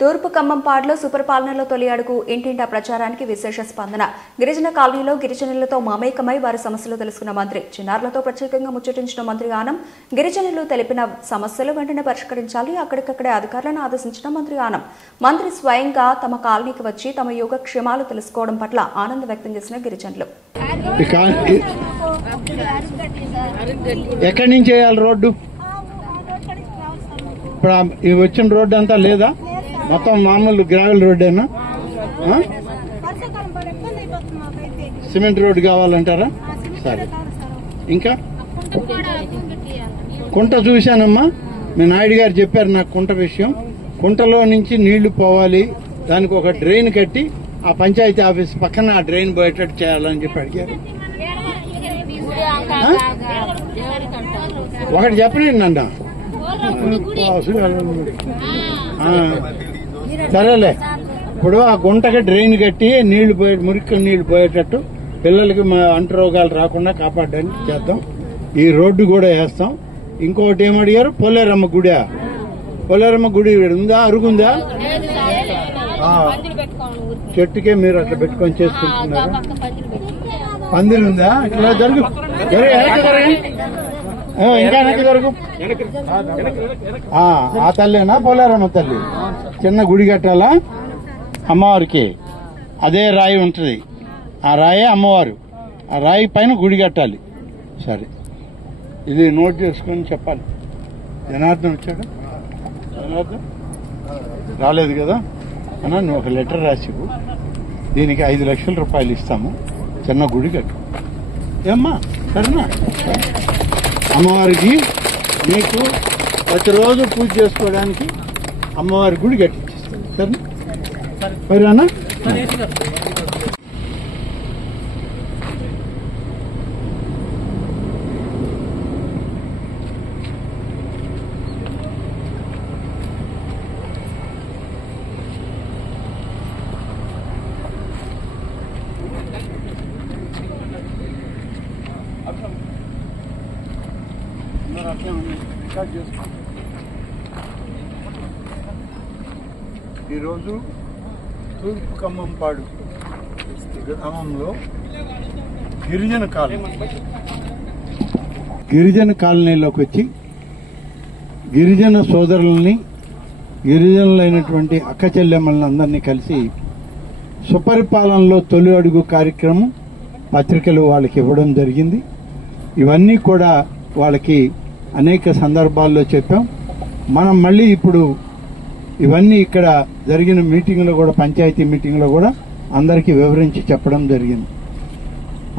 తూర్పు ఖమ్మంపాడులో సుపరిపాలనలో తొలి అడుగు ఇంటింటా ప్రచారానికి విశేష స్పందన. గిరిజన కాలనీలో గిరిజనులతో మమేకమై వారి సమస్యలు తెలుసుకున్న మంత్రి. చిన్నారులతో ప్రత్యేకంగా ముచ్చటించిన మంత్రి ఆనం. గిరిజనులు తెలిపిన సమస్యలు వెంటనే పరిష్కరించాలి, అక్కడికక్కడే అధికారులను ఆదేశించిన మంత్రి ఆనం. మంత్రి స్వయంగా తమ కాలనీకి వచ్చి తమ యోగక్షేమాలు తెలుసుకోవడం పట్ల ఆనందం వ్యక్తం చేసిన గిరిజనులు. ఎక్కడి నుంచి వేయాలి రోడ్డు? ఇప్పుడు వచ్చిన రోడ్డు అంతా లేదా? మొత్తం మామూలు గ్రావెల్ రోడ్డేనా? సిమెంట్ రోడ్డు కావాలంటారా? సరే. ఇంకా కుంట చూశానమ్మా, మీ నాయుడు గారు చెప్పారు నాకు కుంట విషయం. కుంటలో నుంచి నీళ్లు పోవాలి, దానికి ఒక డ్రైన్ కట్టి ఆ పంచాయతీ ఆఫీస్ పక్కన ఆ డ్రైన్ పోయేటట్టు చేయాలని చెప్పి అడిగారు. ఒకటి చెప్పండి అన్న. సరేలే, ఇప్పుడు ఆ గుంటకి డ్రైన్ కట్టి నీళ్లు పోయే మురికి నీళ్లు పోయేటట్టు పిల్లలకి అంటు రోగాలు రాకుండా కాపాడడానికి చేద్దాం. ఈ రోడ్డు కూడా వేస్తాం. ఇంకొకటి ఏమడిగారు? పోలేరమ్మ గుడి. పోలేరమ్మ గుడి ఉందా? అరుగుందా? చెట్టుకే మీరు అట్లా పెట్టుకొని చేసుకుంటున్నారు. పందిరుందా? ఇట్లా జరుగు, ఇంకా వెనక్కి జరుగు. ఆ తల్లేనా పోలేరమ్మ తల్లి? చిన్న గుడి కట్టాలా అమ్మవారికి? అదే రాయి ఉంటది, ఆ రాయే అమ్మవారు. ఆ రాయి పైన గుడి కట్టాలి. సరే, ఇది నోట్ చేసుకుని చెప్పాలి. జనార్దన్ వచ్చాడు? జనార్దన్ రాలేదు కదా అన్నా. నువ్వు ఒక లెటర్ రాసివు, దీనికి 5 లక్షల రూపాయలు ఇస్తాము, చిన్న గుడి కట్టు. ఏమ్మా? సరేనా? అమ్మవారికి మీకు ప్రతిరోజు పూజ చేసుకోవడానికి అమ్మవారి గుడి కట్టించేస్తాను. సరేనా? సరేనా? ఈరోజు తూర్పు ఖమ్మంపాడు గ్రామంలో గిరిజన కాలనీలోకి వచ్చి గిరిజన సోదరులని, గిరిజనులైనటువంటి అక్క చెల్లెమ్మలను అందరినీ కలిసి సుపరిపాలనలో తొలి అడుగు కార్యక్రమం పత్రికలు వాళ్ళకి ఇవ్వడం జరిగింది. ఇవన్నీ కూడా వాళ్ళకి అనేక సందర్భాల్లో చెప్పాం. మనం మళ్ళీ ఇప్పుడు ఇవన్నీ ఇక్కడ జరిగిన మీటింగ్లో కూడా, పంచాయతీ మీటింగ్లో కూడా అందరికీ వివరించి చెప్పడం జరిగింది.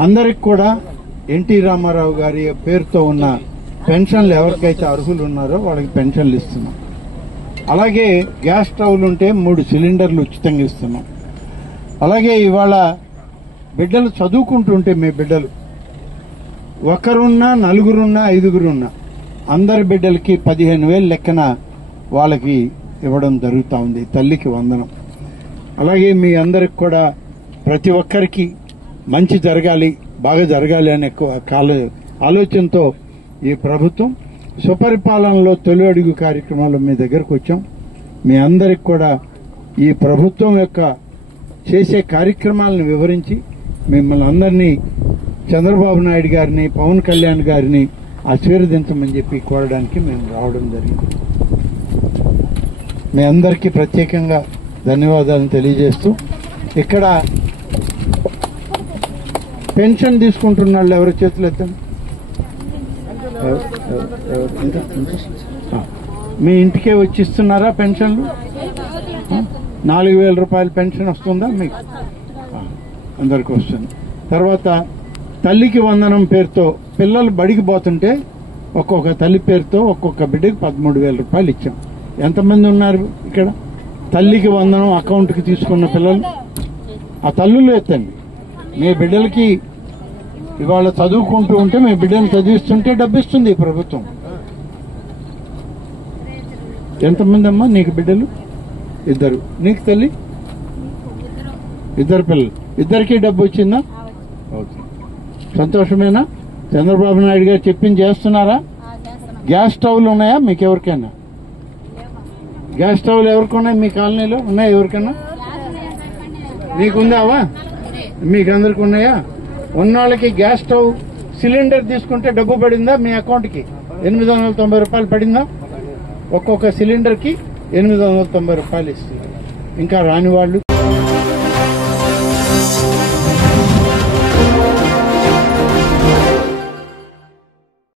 అందరికి కూడా ఎన్టీ రామారావు గారి పేరుతో ఉన్న పెన్షన్లు ఎవరికైతే అర్హులు ఉన్నారో వాళ్ళకి పెన్షన్లు ఇస్తున్నాం. అలాగే గ్యాస్ స్టవ్లు ఉంటే 3 సిలిండర్లు ఉచితంగా ఇస్తున్నాం. అలాగే ఇవాళ బిడ్డలు చదువుకుంటుంటే, మీ బిడ్డలు ఒకరున్నా, 4గురున్నా, 5గురున్నా అందరి బిడ్డలకి 15,000 లెక్కన వాళ్ళకి ఇవ్వడం జరుగుతూ ఉంది. తల్లికి వందనం. అలాగే మీ అందరికి కూడా ప్రతి ఒక్కరికి మంచి జరగాలి, బాగా జరగాలి అనే ఆలోచనతో ఈ ప్రభుత్వం సుపరిపాలనలో తొలి అడుగు కార్యక్రమాలు మీ దగ్గరకు వచ్చాం. మీ అందరికి కూడా ఈ ప్రభుత్వం యొక్క చేసే కార్యక్రమాలను వివరించి మిమ్మల్ని అందరినీ, చంద్రబాబు నాయుడు గారిని, పవన్ కళ్యాణ్ గారిని ఆశీర్వదించమని చెప్పి కోరడానికి మేము రావడం జరిగింది. మీ అందరికీ ప్రత్యేకంగా ధన్యవాదాలను తెలియజేస్తూ, ఇక్కడ పెన్షన్ తీసుకుంటున్న వాళ్ళు ఎవరి చేతులు ఎత్తండి. మీ ఇంటికే వచ్చి ఇస్తున్నారా పెన్షన్లు? 4,000 రూపాయల పెన్షన్ వస్తుందా మీకు? అందరికీ వస్తుంది. తర్వాత తల్లికి వందనం పేరుతో పిల్లలు బడికి పోతుంటే ఒక్కొక్క తల్లి పేరుతో ఒక్కొక్క బిడ్డకి 13,000 రూపాయలు ఇచ్చాం. ఎంతమంది ఉన్నారు ఇక్కడ తల్లికి వందనం అకౌంట్కి తీసుకున్న పిల్లలు? ఆ తల్లులు ఎత్తండి. మీ బిడ్డలకి ఇవాళ చదువుకుంటూ ఉంటే, మీ బిడ్డను చదివిస్తుంటే డబ్బిస్తుంది ప్రభుత్వం. ఎంతమంది అమ్మా నీకు బిడ్డలు? 2. నీకు తల్లి? 2 పిల్లలు. 2కి డబ్బు వచ్చిందా? ఓకే, సంతోషమేనా? చంద్రబాబు నాయుడు గారు చెప్పింది చేస్తున్నారా? గ్యాస్ స్టవ్లు ఉన్నాయా మీకు ఎవరికైనా? గ్యాస్ స్టవ్లు ఎవరికి ఉన్నాయి మీ కాలనీలో? ఉన్నాయి ఎవరికన్నా? నీకుందావా? మీకు అందరికి ఉన్నాయా? ఉన్నవాళ్ళకి గ్యాస్ స్టవ్ సిలిండర్ తీసుకుంటే డబ్బు పడిందా మీ అకౌంట్కి? 890 రూపాయలు పడిందా? ఒక్కొక్క సిలిండర్ కి 890 రూపాయలు ఇస్తుంది. ఇంకా రాని వాళ్ళు